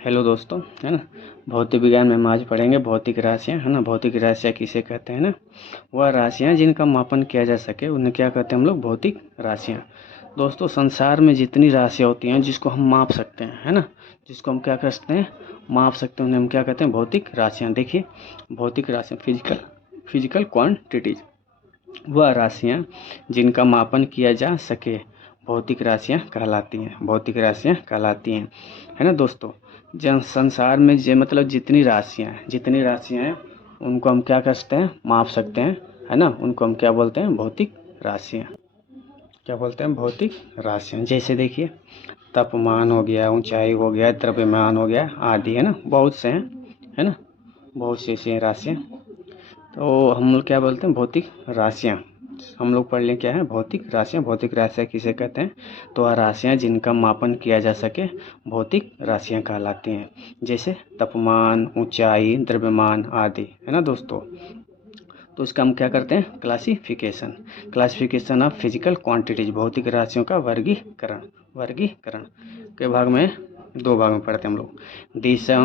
Hello दोस्तों, है ना। भौतिक विज्ञान में हम आज पढ़ेंगे भौतिक राशियाँ, है ना। भौतिक राशियाँ किसे कहते हैं ना, वह राशियाँ जिनका मापन किया जा सके उन्हें क्या कहते हैं हम लोग, भौतिक राशियाँ। दोस्तों, संसार में जितनी राशियाँ होती हैं जिसको हम माप सकते हैं, है ना, जिसको हम क्या कर सकते हैं, माप सकते हैं, उन्हें हम क्या कहते हैं, भौतिक राशियाँ। देखिए, भौतिक राशियाँ फिजिकल क्वांटिटीज, वह राशियाँ जिनका मापन किया जा सके भौतिक राशियाँ कहलाती हैं, भौतिक राशियाँ कहलाती हैं, है ना दोस्तों। जन संसार में मतलब जितनी राशियाँ हैं उनको हम क्या कर सकते हैं, माप सकते हैं, है ना। उनको हम क्या बोलते हैं, भौतिक राशियाँ। क्या बोलते हैं, भौतिक राशियाँ। जैसे देखिए, तापमान हो गया, ऊंचाई हो गया, द्रव्यमान हो गया आदि, है ना, बहुत से हैं, है ना, बहुत सी ऐसी राशियाँ। तो हम लोग क्या बोलते हैं, भौतिक राशियाँ। हम लोग पढ़ लें क्या है, भौतिक राशियाँ। भौतिक राशियाँ किसे कहते हैं, तो वह राशियाँ जिनका मापन किया जा सके भौतिक राशियाँ कहलाती हैं। जैसे तापमान, ऊंचाई, द्रव्यमान आदि, है ना दोस्तों। तो इसका हम क्या करते हैं, क्लासिफिकेशन ऑफ फिजिकल क्वांटिटीज, भौतिक राशियों का वर्गीकरण के भाग में, दो भाग में पढ़ते हैं हम लोग। दिशा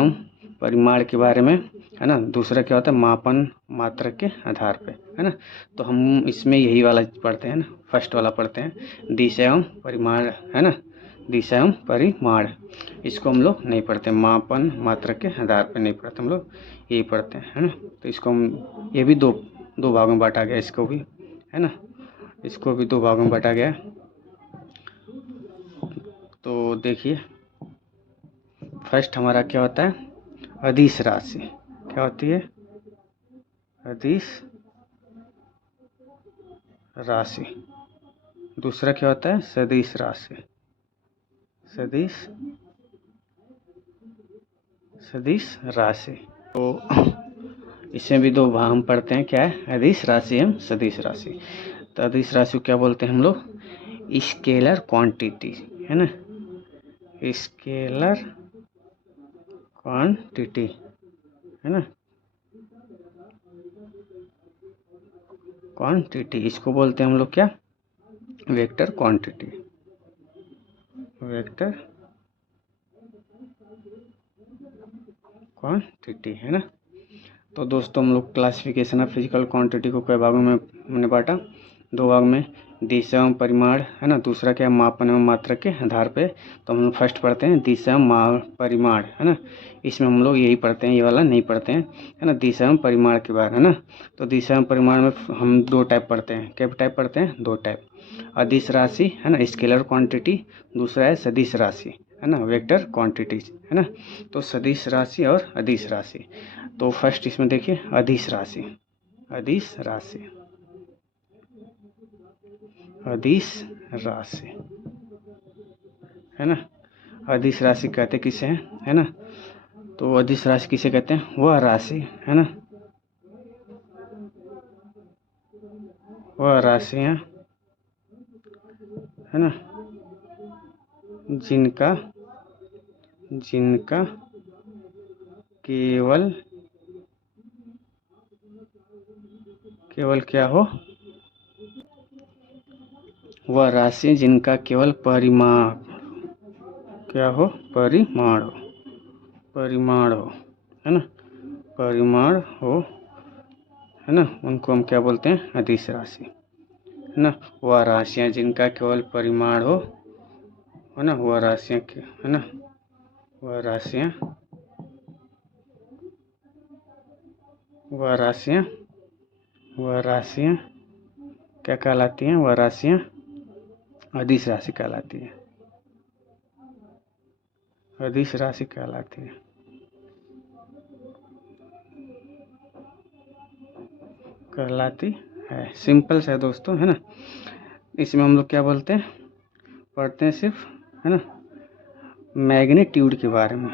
परिमाण के बारे में, है ना। दूसरा क्या होता है, मापन मात्रक के आधार पे, है ना। तो हम इसमें यही वाला पढ़ते हैं ना, फर्स्ट वाला पढ़ते हैं, दिशा एवं परिमाण, है ना। दिशा एवं परिमाण, इसको हम लोग नहीं पढ़ते, मापन मात्रक के आधार पे नहीं पढ़ते हम लोग, यही पढ़ते हैं, है ना। तो इसको हम, ये भी दो भागों में बांटा गया, इसको भी, है ना, इसको भी दो भागों में बांटा गया। तो देखिए, फर्स्ट हमारा क्या होता है, अदिश राशि। क्या होती है, अदिश राशि। दूसरा क्या होता है, सदिश राशि। सदिश राशि। तो इसमें भी दो भाग हम पढ़ते हैं, क्या है, अदिश राशि एवं सदिश राशि। तो अदिश राशि को क्या बोलते हैं हम लोग, स्केलर क्वांटिटी, है ना, स्केलर क्वांटिटी, है ना, क्वांटिटी। इसको बोलते हैं हम लोग क्या, वेक्टर क्वांटिटी, वेक्टर क्वांटिटी, है ना। तो दोस्तों, हम लोग क्लासिफिकेशन ऑफ फिजिकल क्वांटिटी को कई भागों में हमने बांटा, दो भाग में, दिशा एवं परिमाण, है ना। दूसरा क्या, मापन एवं मात्रक के आधार पे। तो हम लोग फर्स्ट पढ़ते हैं दिशा एवं परिमाण, है ना। इसमें हम लोग यही पढ़ते हैं, ये वाला नहीं पढ़ते हैं, है ना, दिशा एवं परिमाण के बारे, है ना। तो दिशा एवं परिमाण में हम दो टाइप पढ़ते हैं, क्या टाइप पढ़ते हैं, दो टाइप, अदिश राशि, है ना, स्केलर क्वांटिटी। दूसरा है सदिश राशि, है ना, वेक्टर क्वांटिटीज, है ना। तो सदिश राशि और अदिश राशि। तो फर्स्ट इसमें देखिए, अदिश राशि, अदिश राशि, अदिश राशि, है ना। अदिश राशि कहते किसे हैं, है ना। तो अदिश राशि किसे कहते हैं, वह राशि, है ना, वह राशियाँ, है ना, जिनका केवल क्या हो, वह राशि जिनका केवल परिमाण, क्या हो, परिमाण हो, है ना, परिमाण हो, है ना, उनको हम क्या बोलते हैं, अदिश राशि, है ना। वह राशियाँ जिनका केवल परिमाण हो, है ना, वह राशियाँ, है ना, वह राशियाँ क्या कहलाती हैं, वह राशियाँ अदिश राशि कहलाती है, अदिश राशि कहलाती है, सिंपल से है दोस्तों, है ना। इसमें हम लोग क्या बोलते हैं, पढ़ते हैं सिर्फ, है ना, मैग्नीट्यूड के बारे में,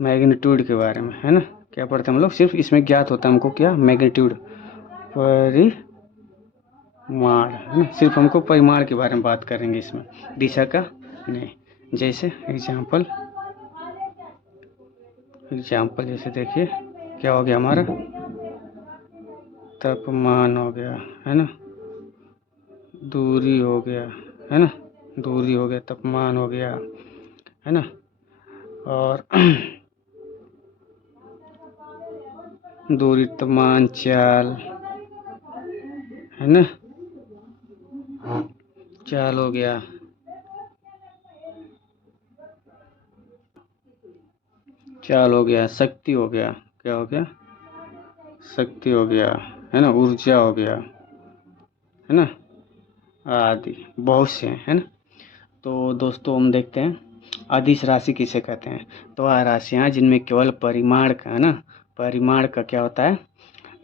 मैग्नीट्यूड के बारे में, है ना। क्या पढ़ते हैं हम लोग, सिर्फ इसमें ज्ञात होता है हमको क्या, मैग्नीट्यूड, परिमाण, है ना। सिर्फ हमको परिमाण के बारे में बात करेंगे इसमें, दिशा का नहीं। जैसे एग्जाम्पल जैसे देखिए, क्या हो गया हमारा, तापमान हो गया, है ना, दूरी हो गया, है ना, दूरी हो गया, तापमान हो गया, है ना। और दूरी, तापमान, चाल, है ना, चाल हो गया, चाल हो गया, शक्ति हो गया, क्या हो गया, शक्ति हो गया, है ना, ऊर्जा हो गया, है ना, आदि बहुत से हैं, है ना। तो दोस्तों हम देखते हैं अदिश राशि किसे कहते हैं। तो वह राशियाँ जिनमें केवल परिमाण का, है ना, परिमाण का क्या होता है,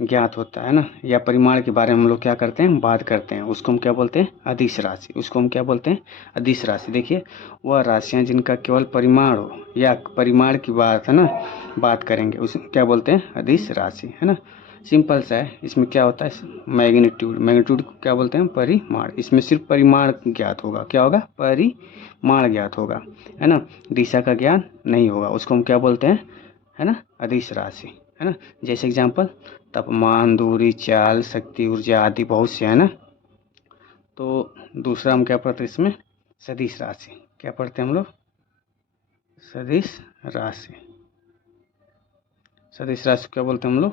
ज्ञात होता है ना, या परिमाण के बारे में हम लोग क्या करते हैं, बात करते हैं, उसको हम क्या बोलते हैं, अदिश राशि। उसको हम क्या बोलते हैं, अदिश राशि। देखिए वह राशियाँ जिनका केवल परिमाण हो या परिमाण की बात, है ना, बात करेंगे, उस क्या बोलते हैं, अदिश राशि, है ना। सिंपल सा है, इसमें क्या होता है, मैग्नीट्यूड, मैग्नीट्यूड को क्या बोलते हैं, परिमाण। इसमें सिर्फ परिमाण ज्ञात होगा, क्या होगा, परिमाण ज्ञात होगा, है ना, दिशा का ज्ञान नहीं होगा, उसको हम क्या बोलते हैं, है ना, अदिश राशि, है ना। जैसे एग्जाम्पल तापमान, दूरी, चाल, शक्ति, ऊर्जा आदि बहुत से, है ना। तो दूसरा हम क्या पढ़ते हैं इसमें, सदिश राशि। क्या पढ़ते हैं हम लोग, सदिश राशि। सदिश राशि क्या बोलते हैं हम लोग,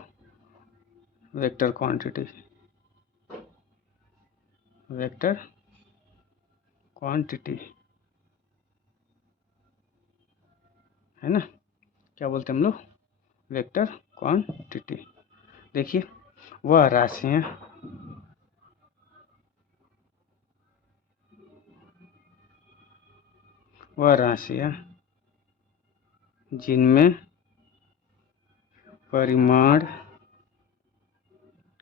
वेक्टर क्वांटिटी, वेक्टर क्वांटिटी, है ना, क्या बोलते हैं हम लोग, वेक्टर क्वांटिटी। देखिए वह राशियाँ जिनमें परिमाण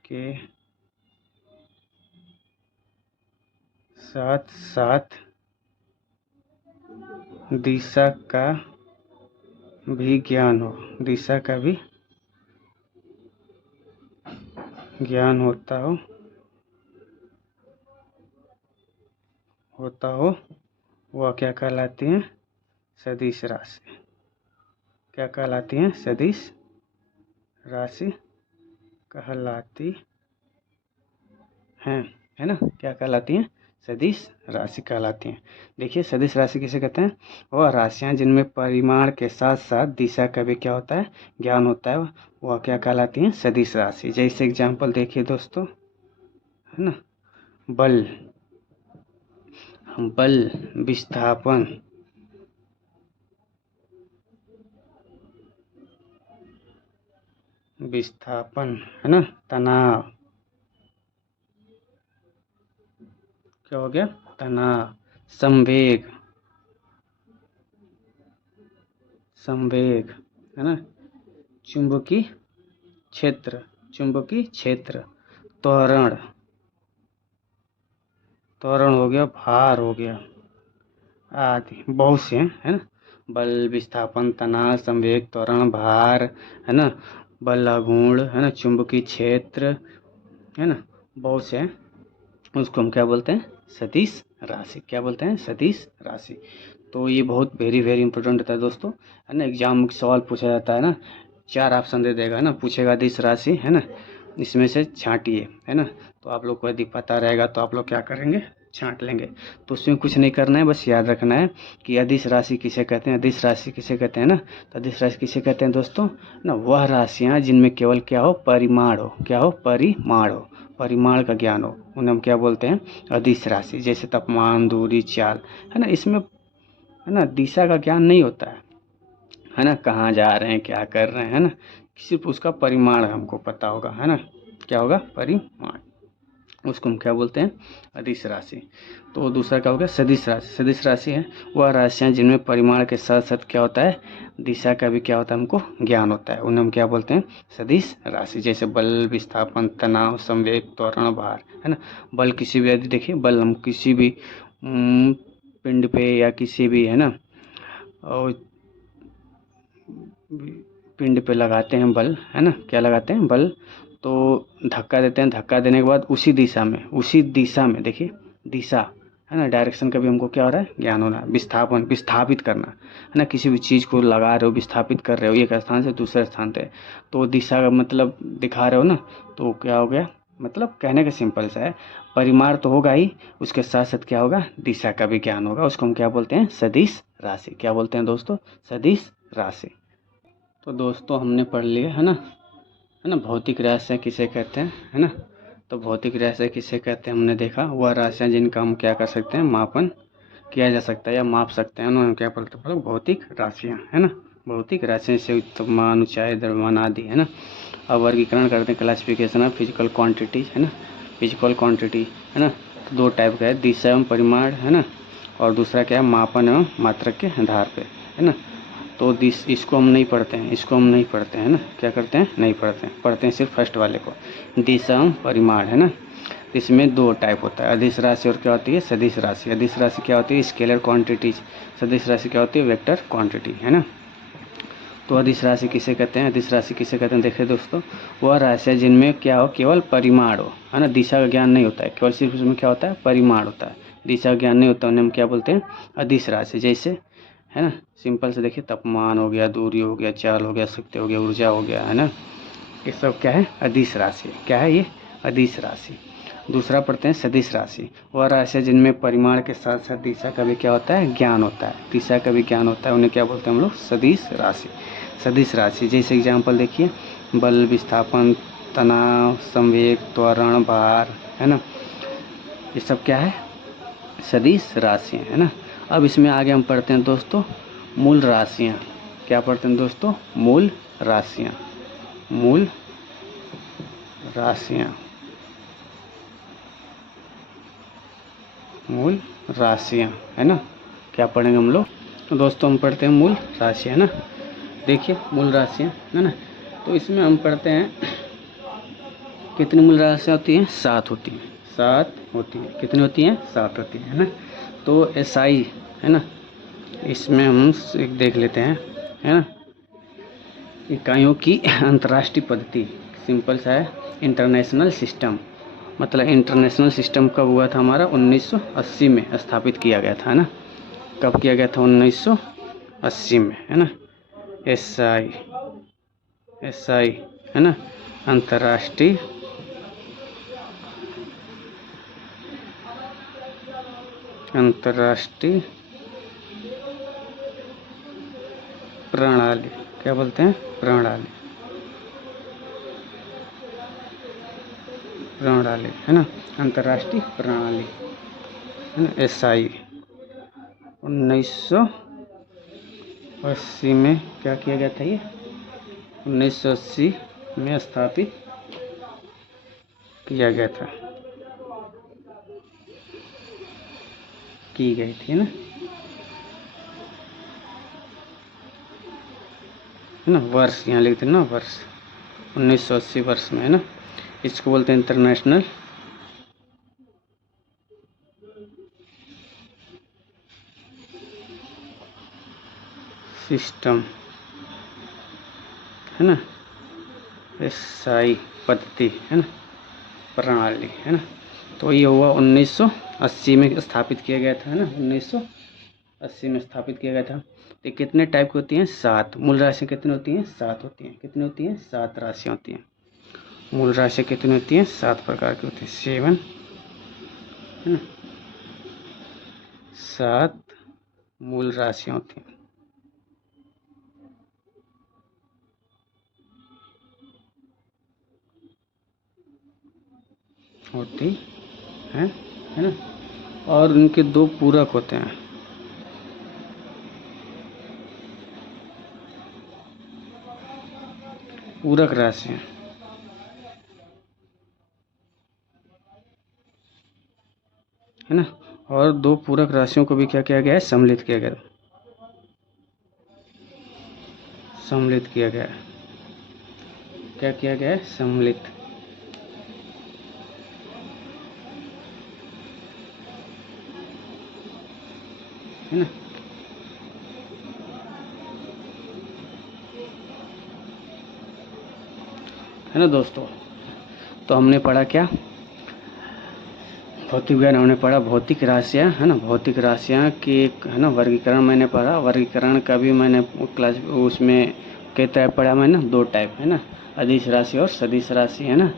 के साथ साथ दिशा का भी ज्ञान हो, दिशा का भी ज्ञान होता हो वह क्या कहलाती हैं, सदिश राशि। क्या कहलाती हैं, सदिश राशि कहलाती हैं, है ना, क्या कहलाती हैं, सदिश राशि कहलाती हैं। देखिए सदिश राशि किसे कहते हैं, वह राशियाँ जिनमें परिमाण के साथ साथ दिशा का भी क्या होता है, ज्ञान होता है, वह क्या कहलाती हैं, सदिश राशि। जैसे एग्जाम्पल देखिए दोस्तों, है ना, बल, बल, विस्थापन, है ना, तनाव, क्या हो गया, तनाव, संवेग, है ना, चुंबकीय क्षेत्र, त्वरण, हो गया, भार हो गया, आदि बहुत से हैं, है ना। बल, विस्थापन, तनाव, संवेग, त्वरण, भार, है ना, बल आघूर्ण, है ना, चुंबकीय क्षेत्र, है ना, बहुत से हैं। उसको हम क्या बोलते हैं, सदिश राशि। क्या बोलते हैं, सदिश राशि। तो ये बहुत वेरी वेरी इंपॉर्टेंट होता है दोस्तों, है ना। एग्जाम में सवाल पूछा जाता है ना, 4 ऑप्शन दे देगा ना, पूछेगा दिश राशि, है ना, इसमें से छांटिए, है ना। तो आप लोग को यदि पता रहेगा तो आप लोग क्या करेंगे, छांट लेंगे। तो उसमें कुछ नहीं करना है, बस याद रखना है कि अदिश राशि किसे कहते हैं, अदिश राशि किसे कहते हैं ना। तो अदिश राशि किसे कहते हैं दोस्तों ना, वह राशियाँ जिनमें केवल क्या हो, परिमाण हो, क्या हो, परिमाण हो, परिमाण का ज्ञान हो, उन्हें हम क्या बोलते हैं, अदिश राशि। जैसे तापमान, दूरी, चाल, है ना, इसमें, है ना, दिशा का ज्ञान नहीं होता है ना, कहाँ जा रहे हैं, क्या कर रहे हैं, है ना, सिर्फ उसका परिमाण हमको पता होगा, है ना, क्या होगा, परिमाण। उसको हम क्या बोलते हैं, अदिश राशि। तो दूसरा क्या हो गया, सदिश राशि। सदिश राशि है वह राशियाँ जिनमें परिमाण के साथ साथ क्या होता है, दिशा का भी क्या होता है, हमको ज्ञान होता है, उन्हें हम क्या बोलते हैं, सदिश राशि। जैसे बल, विस्थापन, तनाव, संवेग, त्वरण, भार, है ना। बल किसी भी, यदि देखिए बल हम किसी भी पिंड पे या किसी भी, है ना, और पिंड पे लगाते हैं बल, है ना, क्या लगाते हैं, बल। तो धक्का देते हैं, धक्का देने के बाद उसी दिशा में देखिए, दिशा, है ना, डायरेक्शन का भी हमको क्या हो रहा है, ज्ञान हो रहा है। विस्थापन, विस्थापित करना, है ना, किसी भी चीज़ को लगा रहे हो, विस्थापित कर रहे हो एक स्थान से दूसरे स्थान पे, तो दिशा का मतलब दिखा रहे हो ना, तो क्या हो गया, मतलब कहने का सिंपल सा है, परिमाण तो होगा ही, उसके साथ साथ क्या होगा, दिशा का भी ज्ञान होगा। उसको हम क्या बोलते हैं, सदिश राशि। क्या बोलते हैं दोस्तों, सदिश राशि। तो दोस्तों हमने पढ़ लिया है ना भौतिक राशियाँ किसे कहते हैं, है ना। तो भौतिक राशियाँ किसे कहते हैं हमने देखा, वह राशियाँ जिनका हम क्या कर सकते हैं, मापन किया जा सकता है या माप सकते हैं, उन्हें क्या बोलते हैं, भौतिक राशियाँ, है ना। भौतिक राशियाँ से तापमान, ऊंचाई, द्रव्यमान आदि, है ना। अब वर्गीकरण करते हैं, क्लासिफिकेशन ऑफ फिजिकल क्वांटिटीज, है ना। फिजिकल क्वांटिटी, है ना, तो दो टाइप का है, दिशा एवं परिमाण, है ना, और दूसरा क्या है, मापन एवं मात्रक के आधार पे, है ना। तो इसको हम नहीं पढ़ते हैं, इसको हम नहीं पढ़ते हैं, है ना। क्या करते हैं, नहीं पढ़ते हैं, पढ़ते हैं सिर्फ फर्स्ट वाले को, दिशा एवं परिमाण, है ना। इसमें दो टाइप होता है, अदिश राशि और क्या होती है, सदिश राशि। अदिश राशि क्या होती है, स्केलर क्वांटिटीज। सदिश राशि क्या होती है, वेक्टर क्वांटिटी, है ना। तो अदिश राशि किसे कहते हैं, अदिश राशि किसे कहते हैं, देखिए दोस्तों, वह राशि है जिनमें क्या हो, केवल परिमाण हो, है ना, दिशा का ज्ञान नहीं होता है, केवल सिर्फ उसमें क्या होता है, परिमाण होता है, दिशा का ज्ञान नहीं होता, उन्हें हम क्या बोलते हैं, अदिश राशि। जैसे, है ना, सिंपल से देखिए, तापमान हो गया, दूरी हो गया, चाल हो गया, शक्ति हो गया, ऊर्जा हो गया, है ना, ये सब क्या है, अदिश राशि। क्या है ये, अदिश राशि। दूसरा पढ़ते हैं सदिश राशि, वह राशि जिनमें परिमाण के साथ साथ दिशा का भी क्या होता है, ज्ञान होता है, दिशा का भी ज्ञान होता है, उन्हें क्या बोलते हैं हम लोग, सदिश राशि। सदिश राशि जैसे एग्जाम्पल देखिए, बल, विस्थापन, तनाव, संवेग, त्वरण, भार, है ना, ये सब क्या है, सदिश राशियाँ, है ना। अब इसमें आगे हम पढ़ते हैं दोस्तों मूल राशियाँ। क्या पढ़ते हैं दोस्तों, मूल राशियाँ। मूल राशियाँ, मूल राशियाँ, है ना। क्या पढ़ेंगे हम लोग, तो दोस्तों हम पढ़ते हैं मूल राशियाँ, है ना। देखिए मूल राशियाँ, है ना, तो इसमें हम पढ़ते हैं कितनी मूल राशियाँ होती हैं, 7 होती हैं, 7 होती हैं। कितनी होती हैं, 7 होती हैं, है ना। तो एसआई, है ना, इसमें हम एक देख लेते हैं, है ना, इकाइयों की अंतर्राष्ट्रीय पद्धति, सिंपल सा है, इंटरनेशनल सिस्टम। मतलब इंटरनेशनल सिस्टम कब हुआ था हमारा, 1980 में स्थापित किया गया था, है ना। कब किया गया था, 1980 में, है ना। एसआई, एसआई, है ना, अंतर्राष्ट्रीय अंतर्राष्ट्रीय प्रणाली। क्या बोलते हैं, प्रणाली, प्रणाली, है ना, अंतर्राष्ट्रीय प्रणाली, है ना, एसआई। 1980 में क्या किया गया था, ये 1980 में स्थापित किया गया था, की गई थी ना, है ना। वर्ष यहाँ लिखते हैं ना, वर्ष 1980 वर्ष में, है ना। इसको बोलते हैं इंटरनेशनल सिस्टम, है ना, एसआई पद्धति, है ना, प्रणाली, है ना। तो ये हुआ 1980 में स्थापित किया गया था, है ना, 1980 में स्थापित किया गया था। तो कितने टाइप की होती हैं, 7। मूल राशि कितनी होती हैं, 7 होती हैं। कितनी होती हैं, 7 राशियाँ होती हैं। मूल राशि कितनी होती हैं, 7 प्रकार की होती है, 7, है ना, 7 मूल राशियाँ होती हैं। होती है ना। और उनके 2 पूरक होते हैं, पूरक राशियाँ, है ना। और 2 पूरक राशियों को भी क्या किया गया है, सम्मिलित किया गया, सम्मिलित किया गया है। क्या किया गया है, सम्मिलित, है ना। है ना दोस्तों, तो हमने पढ़ा क्या, भौतिक विज्ञान हमने पढ़ा, भौतिक राशियाँ, है ना, भौतिक राशियाँ की एक, है ना, वर्गीकरण मैंने पढ़ा। वर्गीकरण का भी मैंने क्लास उसमें कई टाइप पढ़ा मैंने, 2 टाइप, है ना, अदिश राशि और सदिश राशि, है ना।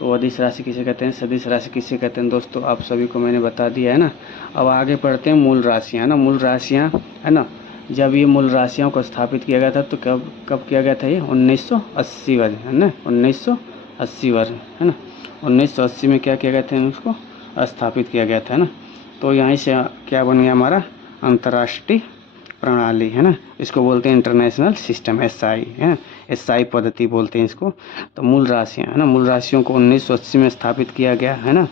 तो अदिश राशि किसे कहते हैं, सदिश राशि किसे कहते हैं दोस्तों, आप सभी को मैंने बता दिया है ना। अब आगे पढ़ते हैं मूल राशियाँ, है ना। मूल राशियाँ, है ना, जब ये मूल राशियों को स्थापित किया गया था तो कब कब किया गया था, ये 1980 वर्ष, है ना, 1980 वर्ष, है ना। 1980 में क्या किया गया था, उसको स्थापित किया गया था, है ना। तो यहीं से क्या बन गया हमारा अंतर्राष्ट्रीय प्रणाली, है ना। इसको बोलते हैं इंटरनेशनल सिस्टम, SI, है ना, SI पद्धति बोलते हैं इसको। तो मूल राशियाँ, है ना, मूल राशियों को 1980 में स्थापित किया गया, है ना।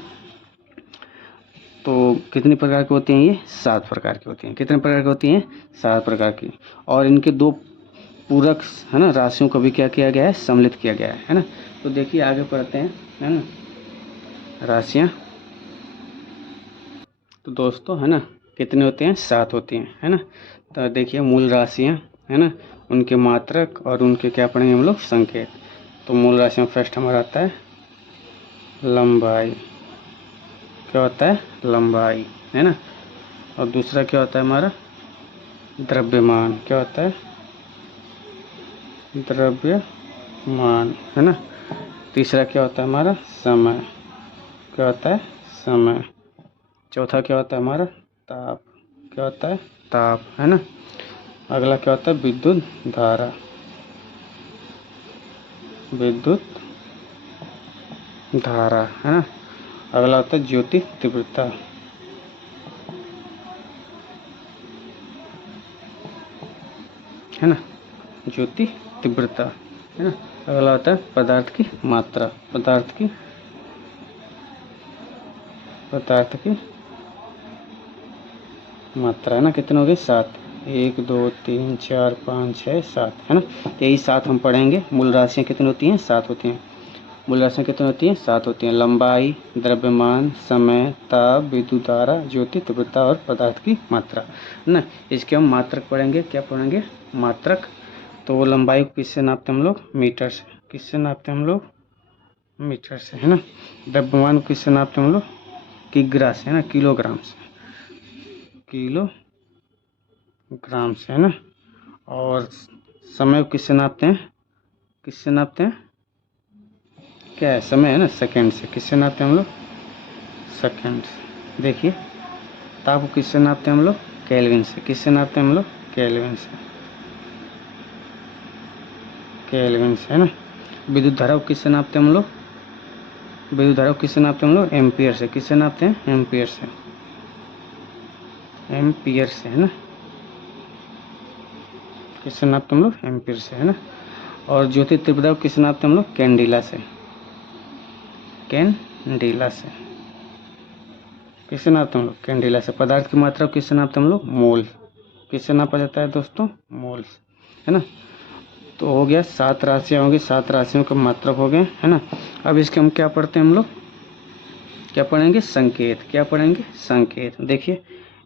तो कितनी प्रकार की होती हैं ये, 7 प्रकार की होती हैं। कितने प्रकार की होती हैं, 7 प्रकार की। और इनके 2 पूरक, है ना, राशियों को भी क्या किया गया है, सम्मिलित किया गया है ना। तो देखिए आगे पढ़ते हैं, है ना, राशियाँ। तो दोस्तों, है ना, कितने होते हैं, 7 होती हैं, है ना। तो देखिए मूल राशियाँ, है ना, उनके मात्रक और उनके क्या पढ़ेंगे हम लोग, संकेत। तो मूल राशियों में फर्स्ट हमारा आता है लंबाई, क्या होता है, लंबाई, है ना। और दूसरा क्या होता है हमारा द्रव्यमान, क्या होता है, द्रव्यमान, है ना। तीसरा क्या होता है हमारा समय, क्या होता है, समय। चौथा क्या होता है हमारा ताप, क्या होता है, ताप, है ना। अगला क्या होता है विद्युत धारा, विद्युत धारा, है ना। अगला होता है ज्योति तीव्रता, है ना, ज्योति तीव्रता, है ना। अगला होता है पदार्थ की मात्रा, पदार्थ की मात्रा, है ना। कितने हो गए, 7। 1 2 3 4 5 6 7, है ना। यही 7 हम पढ़ेंगे। मूल राशियाँ कितनी होती हैं, 7 होती हैं। मूल राशियाँ कितनी होती हैं, 7 होती हैं। लंबाई, द्रव्यमान, समय, ताप, विद्युत धारा, ज्योति तीव्रता और पदार्थ की मात्रा, है ना। इसके हम मात्रक पढ़ेंगे, क्या पढ़ेंगे, मात्रक। तो लंबाई को किससे नापते हैं हम लोग, मीटर से। किससे नापते हैं हम लोग, मीटर से, है ना। द्रव्यमान को किससे नापते हैं हम लोग, किग्रा से, है ना, किलोग्राम से, किलोग्राम से, है ना। और समय को किससे नापते हैं, किससे नापते हैं, क्या है समय, है ना, सेकंड से। किससे नापते हैं हम लोग, सेकंड से। देखिए ताप को किससे नापते हैं हम लोग, केल्विन से। किससे नापते हैं हम लोग, केल्विन से, केल्विन से, है ना। विद्युत धारा को किससे नापते हैं हम लोग, विद्युत धारा को किससे नापते हैं हम लोग, एम्पियर से। किससे नापते हैं, एम्पियर से, एम्पियर से, है ना। किससे नापते हैं हम लोग, एम्पियर से, है ना। और ज्योति तीव्रता को किससे नापते हैं हम लोग, कैंडिला से, कैंडिला से। किससे नापते हैं हम लोग, कैंडिला से। पदार्थ की मात्रा को किससे नापते हैं हम लोग, मोल। किससे नापा जाता है दोस्तों, मोल, है ना। तो हो गया 7 राशियाँ होंगी, 7 राशियों का मात्रक हो गए, है ना। अब इसके हम क्या पढ़ते हैं हम लोग, क्या पढ़ेंगे, संकेत। क्या पढ़ेंगे, संकेत। देखिए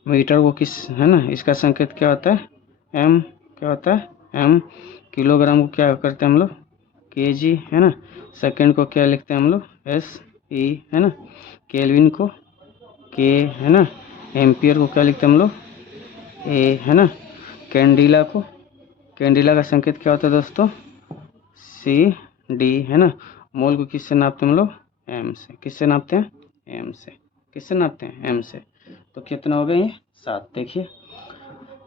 मीटर को किस, है ना, इसका संकेत क्या होता है, एम, क्या होता है, एम। किलोग्राम को क्या करते हैं हम लोग, केजी, है ना। सेकंड को क्या लिखते हैं हम लोग, SI, है ना। केल्विन को के, है ना। एम्पियर को क्या लिखते हैं हम लोग, A, है ना। कैंडिला को, कैंडिला का संकेत क्या होता है दोस्तों, CD, है ना। मोल को किससे नापते हैं हम लोग, M से। किससे नापते हैं, M से। किससे नापते हैं, M से। तो कितना हो गया ये, 7। देखिए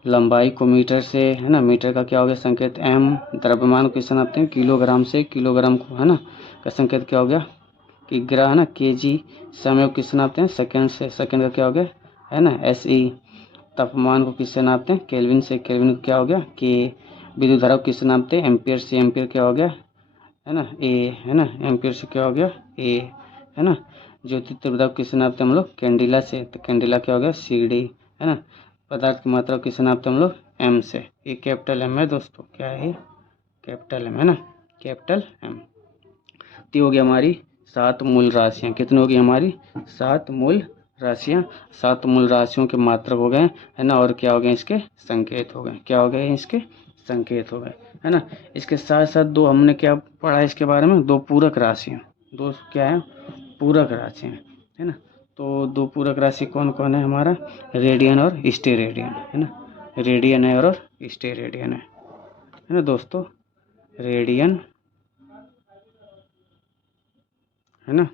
लंबाई को मीटर से, है ना, मीटर का क्या हो गया संकेत M। द्रव्यमान को किससे नापते हैं, किलोग्राम से। किलोग्राम को, है ना, का संकेत क्या हो गया, किग्रा, है ना, KG। समय को किससे नापते हैं, सेकंड से। सेकंड का क्या हो गया, है ना, SI। तापमान को किससे नापते हैं, केल्विन से। केल्विन को क्या हो गया, K। विद्युत धारा को किससे नापते हैं, एम्पियर से। एम्पियर क्या हो गया, है ना, A, है ना। एम्पियर से क्या हो गया, A, है ना। ज्योति तीव्रता को किससे नापते हैं हम लोग, कैंडिला से। तो कैंडिला क्या हो गया, CD, है ना। पदार्थ की मात्रा को किससे नापते हैं हम लोग, M से। ये कैपिटल M है दोस्तों, क्या है, कैपिटल M, है ना, कैपिटल M। तो हो गई हमारी 7 मूल राशियाँ। कितनी होगी हमारी, 7 मूल राशियाँ। 7 मूल राशियों के मात्रक हो गए, है ना। और क्या हो गए, इसके संकेत हो गए। क्या हो गए, इसके संकेत हो गए, है ना। इसके साथ साथ 2 हमने क्या पढ़ा इसके बारे में, 2 पूरक राशियाँ। 2 क्या है, पूरक राशियाँ, है ना। तो 2 पूरक राशि कौन कौन है हमारा, रेडियन और स्टेरेडियन, है ना। रेडियन है और स्टेरेडियन है ना दोस्तों। रेडियन, है ना,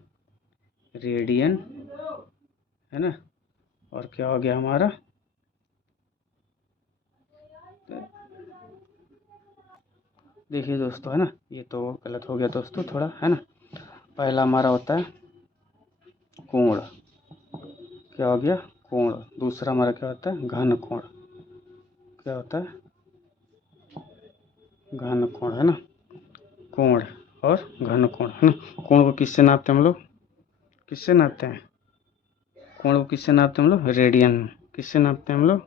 रेडियन, है ना, और क्या हो गया हमारा, देखिए दोस्तों, है ना, ये तो गलत हो गया दोस्तों थोड़ा, है ना। पहला हमारा होता है कोण, क्या हो गया, कोण। दूसरा हमारा क्या होता है, घन कोण, क्या होता है, घन कोण, है ना, कोण और घन कोण, है ना। कोण को किससे नापते हैं हम लोग, किससे नापते हैं, कोण को किससे नापते हैं हम लोग, रेडियन में। किससे नापते हैं हम लोग,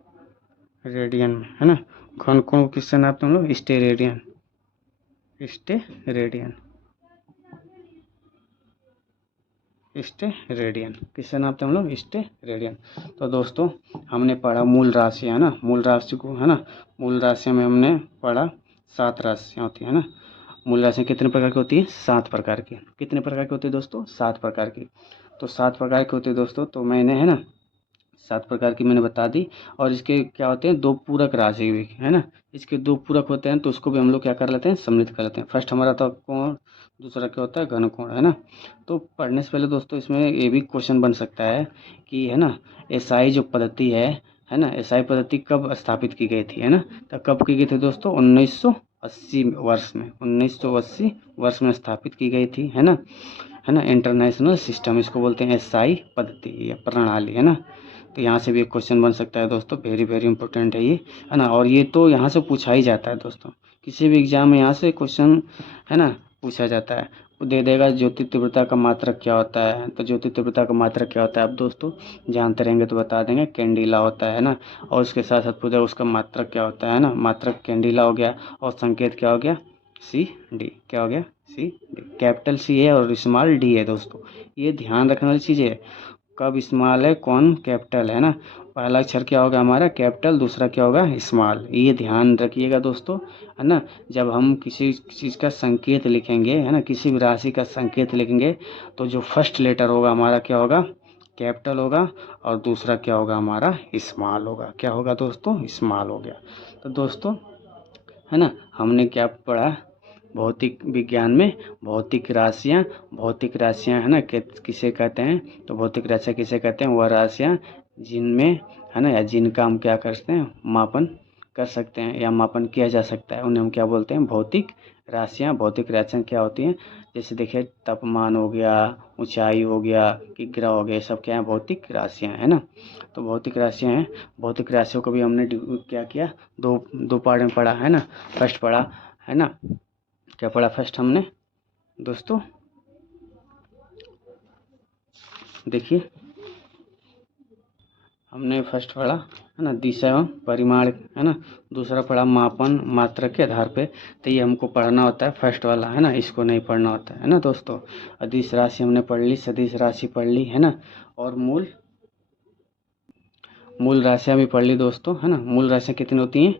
रेडियन में, है ना। घन कोण को किससे नापते हैं हम लोग, स्टेरेडियन, स्टेरेडियन, स्टेरेडियन, किससे नापते हैं हम लोग, स्टेरेडियन। तो दोस्तों हमने पढ़ा मूल राशि, है ना, मूल राशि को, है ना, मूल राशि में हमने पढ़ा 7 राशियाँ होती है ना। मूल राशि कितने प्रकार की होती है, 7 प्रकार की। कितने प्रकार की होती है दोस्तों, 7 प्रकार की। तो 7 प्रकार की होती है दोस्तों, तो मैंने, है ना, 7 प्रकार की मैंने बता दी। और इसके क्या होते हैं, 2 पूरक राशि भी, है ना। इसके 2 पूरक होते हैं, तो उसको भी हम लोग क्या कर लेते हैं, सम्मिलित कर लेते हैं। फर्स्ट हमारा था कोण, दूसरा क्या होता है, घन कोण, है ना। तो पढ़ने से पहले दोस्तों इसमें ये भी क्वेश्चन बन सकता है कि, है ना, एसआई जो पद्धति है ना, एसआई पद्धति कब स्थापित की गई थी, है ना। तो कब की गई थी दोस्तों, 1980 वर्ष में, 1980 वर्ष में स्थापित की गई थी, है ना, इंटरनेशनल सिस्टम इसको बोलते हैं, एसआई पद्धति या प्रणाली, है ना। तो यहाँ से भी एक क्वेश्चन बन सकता है दोस्तों, वेरी वेरी इंपॉर्टेंट है ये, है ना। और ये तो यहाँ से पूछा ही जाता है दोस्तों, किसी भी एग्जाम में यहाँ से क्वेश्चन, है ना, पूछा जाता है। वो दे देगा ज्योति तीव्रता का मात्रक क्या होता है, तो ज्योति तीव्रता का मात्रक क्या होता है, अब दोस्तों जानते रहेंगे तो बता देंगे, कैंडिला होता है ना। और उसके साथ साथ पूछा उसका मात्रक क्या होता है ना, मात्रक कैंडिला हो गया, और संकेत क्या हो गया, सी डी, क्या हो गया, सी डी। कैपिटल सी है और स्मॉल डी है दोस्तों, ये ध्यान रखने वाली चीज़ है, कब स्मॉल है कौन कैपिटल, है ना। पहला अक्षर क्या होगा हमारा कैपिटल, दूसरा क्या होगा स्मॉल, ये ध्यान रखिएगा दोस्तों, है ना। जब हम किसी चीज़ का संकेत लिखेंगे, है ना, किसी भी राशि का संकेत लिखेंगे, तो जो फर्स्ट लेटर होगा हमारा क्या होगा, कैपिटल होगा, और दूसरा क्या होगा हमारा स्मॉल होगा, क्या होगा दोस्तों, स्मॉल हो गया। तो दोस्तों, है ना, हमने क्या पढ़ा, भौतिक विज्ञान में भौतिक राशियाँ, है ना, किसे कहते हैं, तो भौतिक राशियाँ किसे कहते हैं, वह राशियाँ जिनमें, है ना, या जिनका हम क्या करते हैं, मापन कर सकते हैं या मापन किया जा सकता है, उन्हें हम क्या बोलते हैं, भौतिक राशियाँ। भौतिक राशियाँ क्या होती हैं, जैसे देखिए तापमान हो गया, ऊंचाई हो गया, कि ग्रह हो गया, ये सब क्या है, भौतिक राशियाँ, है ना। तो भौतिक राशियाँ हैं, भौतिक राशियों को भी हमने क्या किया, दो पार्ट में पढ़ा, है ना। फर्स्ट पढ़ा, है ना, क्या पढ़ा फर्स्ट हमने दोस्तों, देखिए हमने फर्स्ट पढ़ा, है ना, दिशा एवं परिमाण, है ना। दूसरा पढ़ा मापन मात्रक के आधार पे, तो ये हमको पढ़ना होता है फर्स्ट वाला, है ना, इसको नहीं पढ़ना होता है ना दोस्तों। अदिश राशि हमने पढ़ ली, सदिश राशि पढ़ ली, है ना। और मूल राशियाँ भी पढ़ ली दोस्तों, है ना। मूल राशियाँ कितनी होती हैं,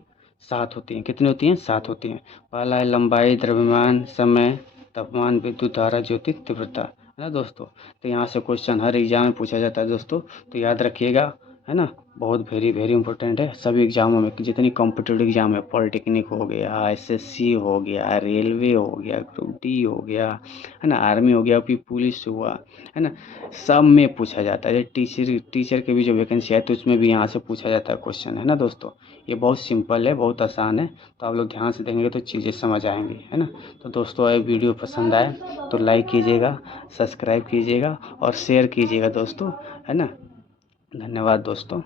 7 होती हैं। कितनी होती हैं, 7 होती हैं। पहला है लंबाई, द्रव्यमान, समय, तापमान, विद्युत धारा, ज्योति तीव्रता, है ना दोस्तों। तो यहाँ से क्वेश्चन हर एग्जाम में पूछा जाता है दोस्तों, तो याद रखिएगा, है ना। बहुत वेरी वेरी इंपॉर्टेंट है सभी एग्जामों में, जितनी कॉम्पिटिटिव एग्जाम है, पॉलिटेक्निक हो गया, एसएससी हो गया, रेलवे हो गया, ग्रुप डी हो गया, है ना, आर्मी हो गया, फिर पुलिस हुआ, है ना, सब में पूछा जाता है। टीचर के भी जो वैकेंसी है, तो उसमें भी यहाँ से पूछा जाता है क्वेश्चन, है ना दोस्तों। ये बहुत सिंपल है, बहुत आसान है, तो आप लोग ध्यान से देखेंगे तो चीज़ें समझ आएंगी, है ना। तो दोस्तों ये वीडियो पसंद आए तो लाइक कीजिएगा, सब्सक्राइब कीजिएगा और शेयर कीजिएगा दोस्तों, है ना। धन्यवाद दोस्तों।